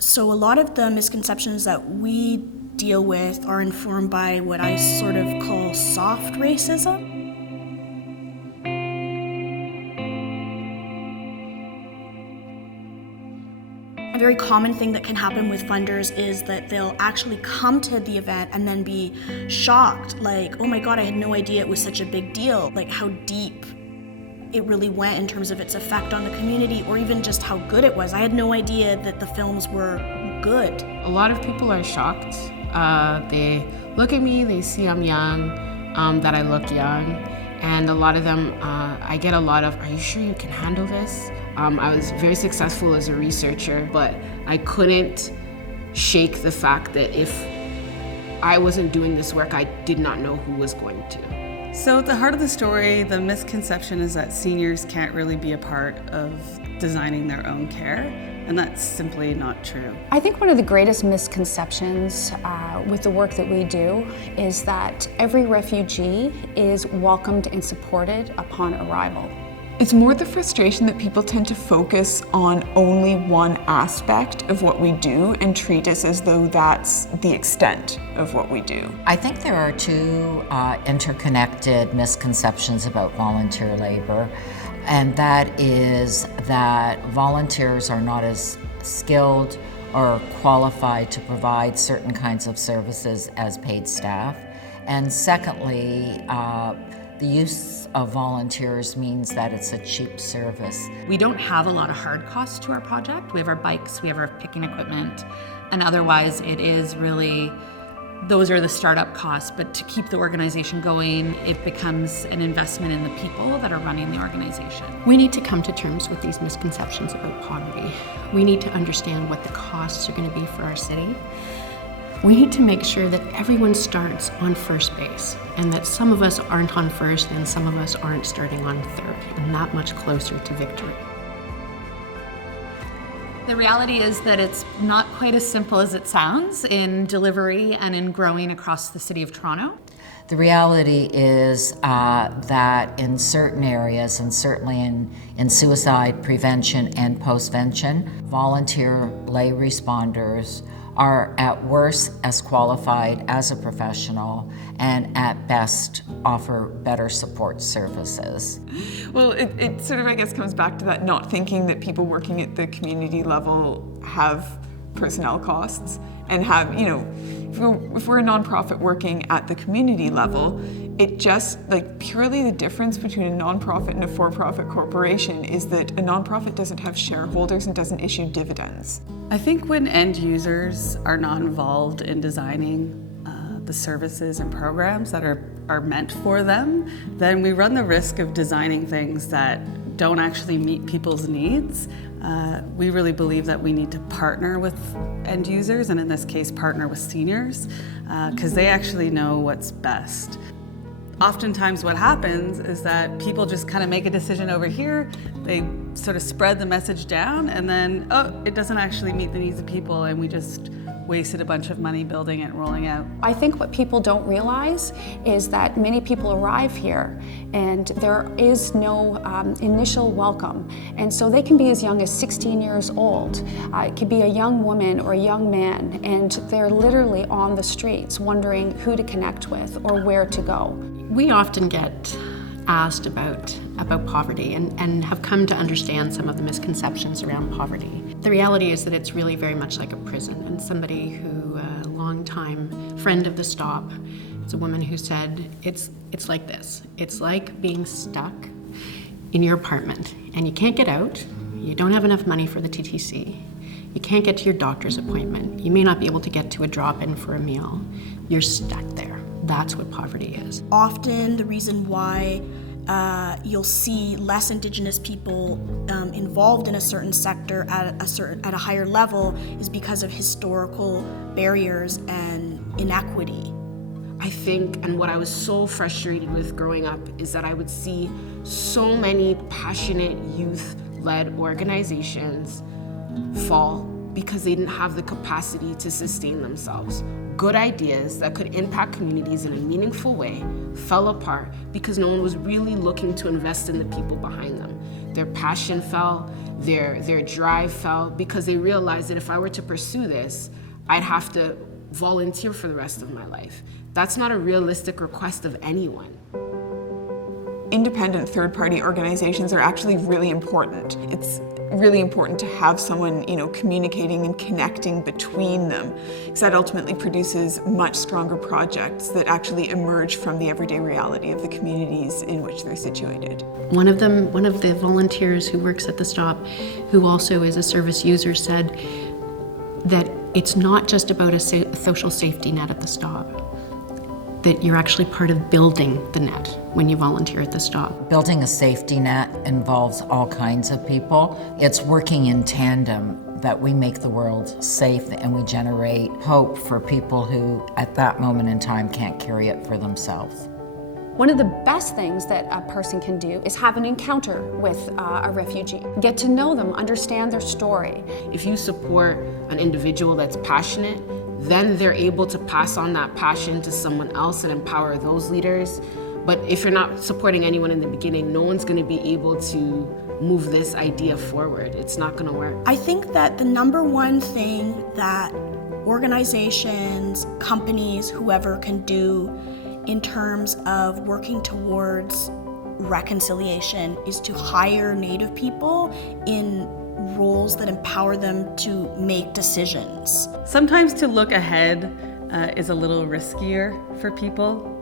So a lot of the misconceptions that we deal with are informed by what I sort of call soft racism. A very common thing that can happen with funders is that they'll actually come to the event and then be shocked, like, oh my God, I had no idea it was such a big deal, like how deep it really went in terms of its effect on the community, or even just how good it was. I had no idea that the films were good. A lot of people are shocked. They look at me, they see I'm young, that I look young, and a lot of them, I get a lot of, are you sure you can handle this? I was very successful as a researcher, but I couldn't shake the fact that if I wasn't doing this work, I did not know who was going to. So at the heart of the story, the misconception is that seniors can't really be a part of designing their own care, and that's simply not true. I think one of the greatest misconceptions with the work that we do is that every refugee is welcomed and supported upon arrival. It's more the frustration that people tend to focus on only one aspect of what we do and treat us as though that's the extent of what we do. I think there are two interconnected misconceptions about volunteer labor, and that is that volunteers are not as skilled or qualified to provide certain kinds of services as paid staff. And secondly, the use of volunteers means that it's a cheap service. We don't have a lot of hard costs to our project. We have our bikes, we have our picking equipment, and otherwise it is really, those are the startup costs, but to keep the organization going, it becomes an investment in the people that are running the organization. We need to come to terms with these misconceptions about poverty. We need to understand what the costs are going to be for our city. We need to make sure that everyone starts on first base, and that some of us aren't on first and some of us aren't starting on third, and that much closer to victory. The reality is that it's not quite as simple as it sounds in delivery and in growing across the city of Toronto. The reality is that in certain areas, and certainly in suicide prevention and postvention, volunteer lay responders are at worst as qualified as a professional and at best offer better support services. Well, it sort of, I guess, comes back to that not thinking that people working at the community level have personnel costs and have, you know, if we're a nonprofit working at the community level, it just, like, purely the difference between a nonprofit and a for-profit corporation is that a nonprofit doesn't have shareholders and doesn't issue dividends. I think when end users are not involved in designing the services and programs that are meant for them, then we run the risk of designing things that don't actually meet people's needs. We really believe that we need to partner with end users, and in this case, partner with seniors, because they actually know what's best. Oftentimes what happens is that people just kind of make a decision over here, they sort of spread the message down, and then, oh, it doesn't actually meet the needs of people, and we just wasted a bunch of money building it and rolling out. I think what people don't realize is that many people arrive here and there is no initial welcome. And so they can be as young as 16 years old. It could be a young woman or a young man, and they're literally on the streets wondering who to connect with or where to go. We often get asked about poverty and have come to understand some of the misconceptions around poverty. The reality is that it's really very much like a prison, and somebody who, a long-time friend of the stop, it's a woman who said, it's like this. It's like being stuck in your apartment and you can't get out, you don't have enough money for the TTC, you can't get to your doctor's appointment, you may not be able to get to a drop-in for a meal, you're stuck there. That's what poverty is. Often the reason why you'll see less Indigenous people involved in a certain sector at a higher level is because of historical barriers and inequity. I think, and what I was so frustrated with growing up, is that I would see so many passionate youth-led organizations fall because they didn't have the capacity to sustain themselves. Good ideas that could impact communities in a meaningful way fell apart because no one was really looking to invest in the people behind them. Their passion fell, their drive fell, because they realized that if I were to pursue this, I'd have to volunteer for the rest of my life. That's not a realistic request of anyone. Independent third-party organizations are actually really important. It's really important to have someone, communicating and connecting between them, because that ultimately produces much stronger projects that actually emerge from the everyday reality of the communities in which they're situated. One of the volunteers who works at the stop, who also is a service user, said that it's not just about a social safety net at the stop, that you're actually part of building the net when you volunteer at the stop. Building a safety net involves all kinds of people. It's working in tandem that we make the world safe and we generate hope for people who at that moment in time can't carry it for themselves. One of the best things that a person can do is have an encounter with a refugee. Get to know them, understand their story. If you support an individual that's passionate, then they're able to pass on that passion to someone else and empower those leaders. But if you're not supporting anyone in the beginning, no one's going to be able to move this idea forward. It's not going to work. I think that the number one thing that organizations, companies, whoever can do in terms of working towards reconciliation is to hire Native people in roles that empower them to make decisions. Sometimes to look ahead is a little riskier for people.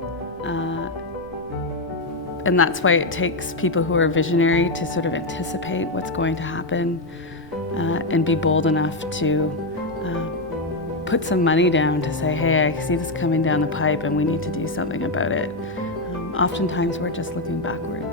And that's why it takes people who are visionary to sort of anticipate what's going to happen and be bold enough to put some money down to say, hey, I see this coming down the pipe and we need to do something about it. Oftentimes we're just looking backwards.